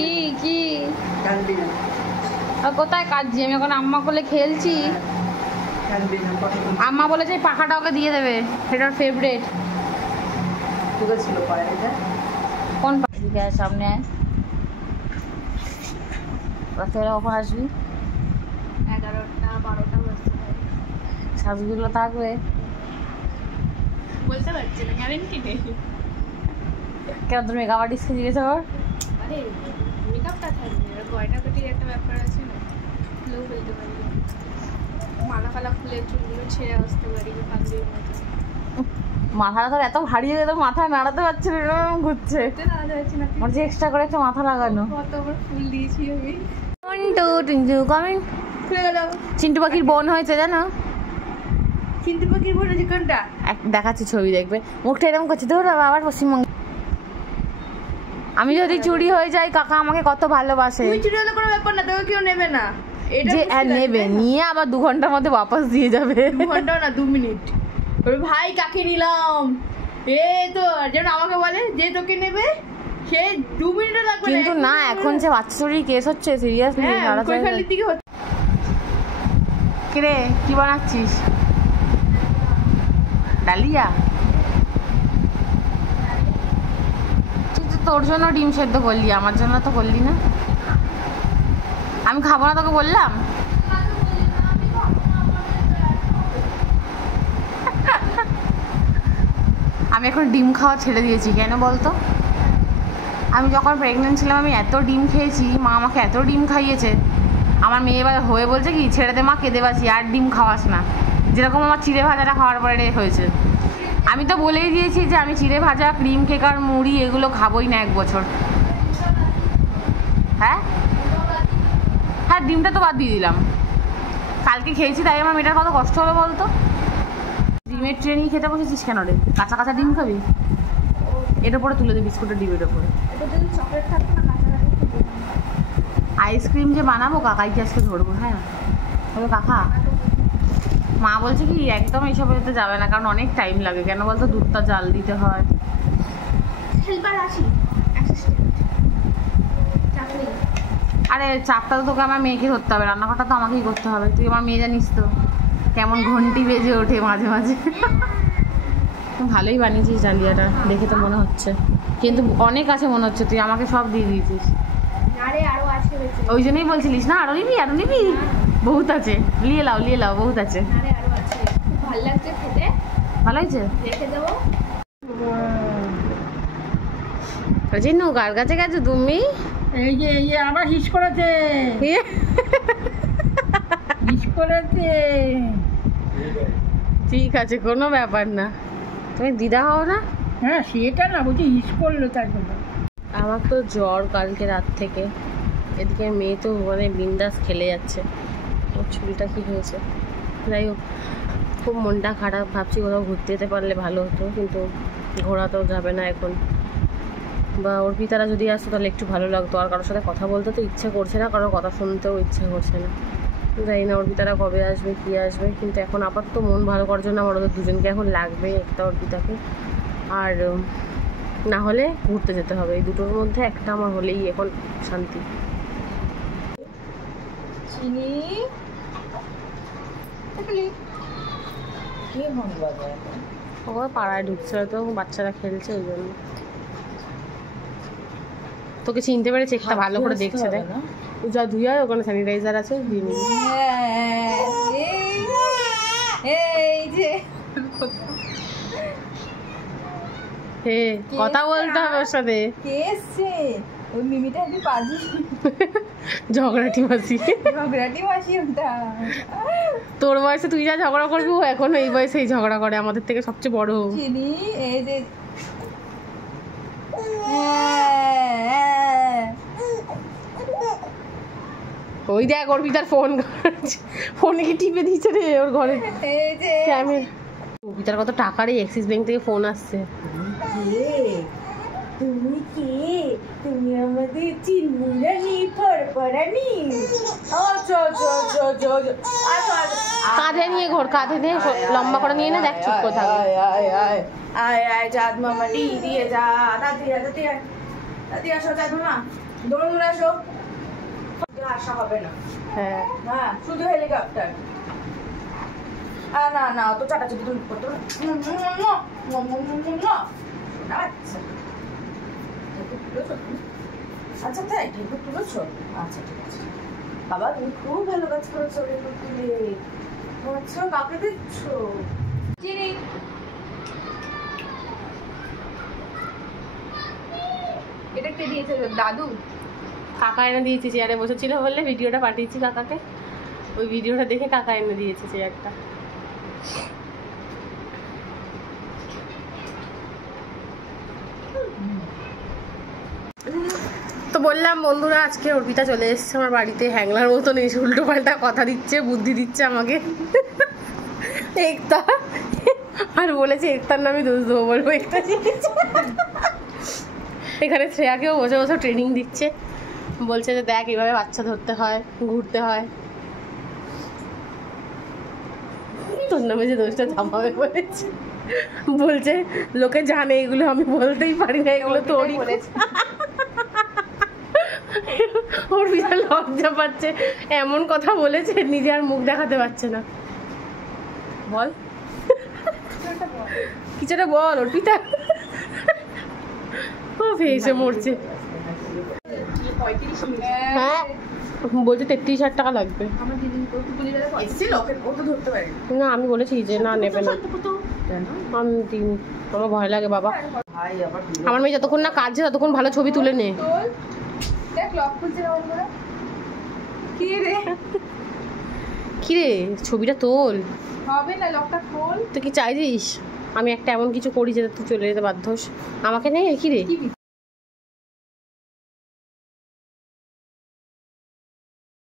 কি কি কোথায় কাঁদছি আমি এখন? আম্মা কোলে খেলছি। আম্মা বলেছে পাখাটা ওকে দিয়ে দেবে, সেটার ফেভারিট। কোন পাখি? সামনে আয়, রাত্রেবেলা কখন আসবি? 11টা 12টা বাজতে পারে। সাজগুলো থাকবে বলতে পারছি না, গ্যারেন্টি নেই। কেন তোর মেকআপ আর্টিস্টকে জিজ্ঞেস কর। আরে মেকআপটা থাকবে, আর গয়নাগাটির একটা ব্যাপার আছে না, খুলেও ফেলতে পারি, মালা ফালা খুলে চুলগুলো ছেড়ে আসতে পারি পাগলির মতো। মাথাটা তোর এত ভারী হয়ে গেল, মাথা নাড়াতে পারছি না, এরকম ঘুরছে। দাঁড়াতে পারছি না, আমার যে এক্সট্রা করে একটা মাথা লাগানো। কত বড় ফুল দিয়েছি আমি। কমেন্ট খুলে গেল। চিন্টু পাখির বোন হয়েছে জানো? চিন্টু পাখির বোন আছে কোনটা? দেখাচ্ছি ছবি, দেখবে মুখটা এরকম করছে। ধর আবার পশ্চিমবঙ্গ। আমি যদি চুরি হয়ে যাই, কাকা আমাকে কত ভালোবাসে। তুমি চুরি হলে কোনো ব্যাপার না, তোকে কেউ নেবে না। এটা যে নেবে, নিয়ে আবার 2 ঘন্টার মধ্যে বাপাস দিয়ে যাবে। 2 ঘন্টা না 2 মিনিট। ওরে ভাই কাকে নিলাম, এ তো যেমন আমাকে বলে যে তোকে নেবে, সে 2 মিনিটও লাগবে না। কিন্তু না, এখন যে বাচ্চা চুরির কেস হচ্ছে, সিরিয়াসলি কৈখালির দিকে হচ্ছে। কিরে কি বানাচ্ছিস? ডালিয়া? তুই তো তোর জন্য ডিম সেদ্ধ করলি, আমার জন্য তো করলি না। আমি খাবো না তোকে বললাম। আমি এখন ডিম খাওয়া ছেড়ে দিয়েছি। কেন বলতো? আমি যখন প্রেগনেন্ট ছিলাম আমি এত ডিম খেয়েছি, মা আমাকে এত ডিম খাইয়েছে। আমার মেয়ে এবার হয়ে বলছে কি, ছেড়ে দে মা, কেঁদে বাঁচি, আর ডিম খাওয়াস না। যেরকম আমার চিড়ে ভাজাটা খাওয়ার পরে হয়েছে। আমি তো বলেই দিয়েছি যে আমি চিড়ে ভাজা, ক্রিম কেক আর মুড়ি এগুলো খাবোই না 1 বছর। হ্যাঁ হ্যাঁ, ডিমটা তো বাদ দিয়ে দিলাম। কালকে খেয়েছি, তাই আমার মেয়েটার কত কষ্ট হলো বলতো। ডিমের ট্রে নিয়ে খেতে বসেছিস কেন রে? কাঁচা কাঁচা ডিম খাবি? এর ওপরে তুলে দে, বিস্কুটের ডিমের ওপরে। আইসক্রিম যে বানাবো, কাকাইকে আজকে ধরবো। হ্যাঁ তবে কাকা, মা বলছে কি একদম এইসব হতে যাবে না, কারণ অনেক টাইম লাগে। কেন বলতো? দুধটা জাল দিতে হয়। আরে চাপটা তো তোকে আমার মেয়েকে ধরতে হবে, রান্নাঘরটা তো আমাকেই করতে হবে। তুই আমার মেয়ে জানিস তো কেমন ঘন্টি বেজে ওঠে মাঝে মাঝে। ভালোই বানিয়েছিস ডালিয়াটা, দেখে তো মনে হচ্ছে, কিন্তু অনেক আছে মনে হচ্ছে। তুই আমাকে সব দিয়ে দিয়েছিস। ওই জন্যই বলছিলিস না আরো নিবি, আরো নিবি, বহুত আছে, নিয়ে লাও বহুত আছে। ভালো হয়েছে? চিনু কার কাছে গেছো তুমি? এই যে আবার হিস করেছে, হিস করেছে। ঠিক আছে, কোনো ব্যাপার না। তুমি দিদা হও না? হ্যাঁ সেটা না, বলছি হিস করলো তার জন্য। আমার তো জ্বর কালকে রাত থেকে। এদিকে মেয়ে তো মানে বিন্দাস খেলে যাচ্ছে। ওর চুলটা কি হয়েছে? যাই হোক, খুব মনটা খারাপ। ভাবছি কোথাও ঘুরতে যেতে পারলে ভালো হতো, কিন্তু ঘোরা তো যাবে না এখন। বা অর্পিতারা যদি আসতো তাহলে একটু ভালো লাগতো। আর কারোর সাথে কথা বলতে তো ইচ্ছা করছে না, কারোর কথা শুনতেও ইচ্ছা করছে না। জানি না অর্পিতারা কবে আসবে, কী আসবে। কিন্তু এখন আপাতত মন ভালো করার জন্য আমার ওদের দুজনকে এখন লাগবে, একটা অর্পিতাকে। আর না হলে ঘুরতে যেতে হবে। এই দুটোর মধ্যে একটা আমার হলেই এখন শান্তি। চিনি কি মন বাজায় ও পাড়ায় ঢুকছে, হয়তো বাচ্চারা খেলছে ওই জন্য। তোকে চিনতে পেরেছে, একটা ভালো করে দেখছে। দেখ যা ধুই হয়, ওখানে স্যানিটাইজার আছে, দিয়ে নিবি। এই যে হে কথা বলতে হবে ওর সাথে। কে এসছে? ওই মিমিটা একটু পাজি, ঝগড়াটি মাসি। ঝগড়াটি মাসি ওটা। তোর বয়সে তুই যা ঝগড়া করবি, ও এখন এই বয়সেই ঝগড়া করে, আমাদের থেকে সবচেয়ে বড়। চিনি এই যে ওই দেখ অর্পিতার ফোন, ফোনে কি টিপে দিচ্ছে রে ওর ঘরে ক্যামেরা। অর্পিতার কত টাকার এই অ্যাক্সিস ব্যাংক থেকে ফোন আসছে। তুমি কে? তুমি আমাদের চিনমুরানি ফরফরানি। কাঁধে নিয়ে ঘোর, কাঁধে নিয়ে লম্বা করে নিয়ে না, দেখ চুপ করে থাকবে। আয় চাঁদ মামা দিয়ে যা, তাড়াতাড়ি আসো, যাইবো না, দৌড়ে আসো। আসা হবে না। হ্যাঁ হ্যাঁ, শুধু হেলিকপ্টার। না না, অত চাটাচাটি তুমি করতে হবে না। আচ্ছা আচ্ছা, তাই ঠেকুর তুলেছো? আচ্ছা ঠিক আছে বাবা, তুমি খুব ভালো কাজ করেছো ঠেকুর তুলে। আচ্ছা, কাকে দিচ্ছ? চিনি। এটা কে দিয়েছে? দাদু। কাকা এনে দিয়েছে, চেয়ারে বসেছিল বলে ভিডিওটা পাঠিয়েছি কাকাকে, ওই ভিডিওটা দেখে কাকা এনে দিয়েছে চেয়ারটা। তো বললাম বন্ধুরা, আজকে অর্পিতা চলে এসেছে আমার বাড়িতে, হ্যাংলার মতন এসে উল্টো পাল্টা কথা দিচ্ছে, বুদ্ধি দিচ্ছে আমাকে। একতা আর বলেছে একতার নামে দোষ দেবো, বলবো একতা শিখেছে। এখানে শ্রেয়াকেও বসে বসে ট্রেনিং দিচ্ছে, বলছে যে দেখ এইভাবে বাচ্চা ধরতে হয়, ঘুরতে হয়। তোর নামে যে দোষটা চাপাবে বলেছে, বলছে লোকে জানে এগুলো, আমি বলতেই পারি না, এগুলো তোরই বলেছে। ওর বিশাল লজ্জা পাচ্ছে, এমন কথা বলেছে নিজে আর মুখ দেখাতে পারছে না। বল কিছুটা বল অর্পিতা। ও ভেসে মরছে। হ্যাঁ বলছে 33,000 টাকা লাগবে। না আমি বলেছি যে না নেবে না, আমি দিইনি, আমার ভয় লাগে বাবা। আমার মেয়ে যতক্ষণ না কাজে ততক্ষণ ভালো ছবি তুলে নে। কি রে ছবিটা তোল, হবে না, লকটা খোল। তুই কি চাইছিস আমি একটা এমন কিছু করি যেটা তুই চলে যেতে বাধ্য হোস? আমাকে নেই কি রে?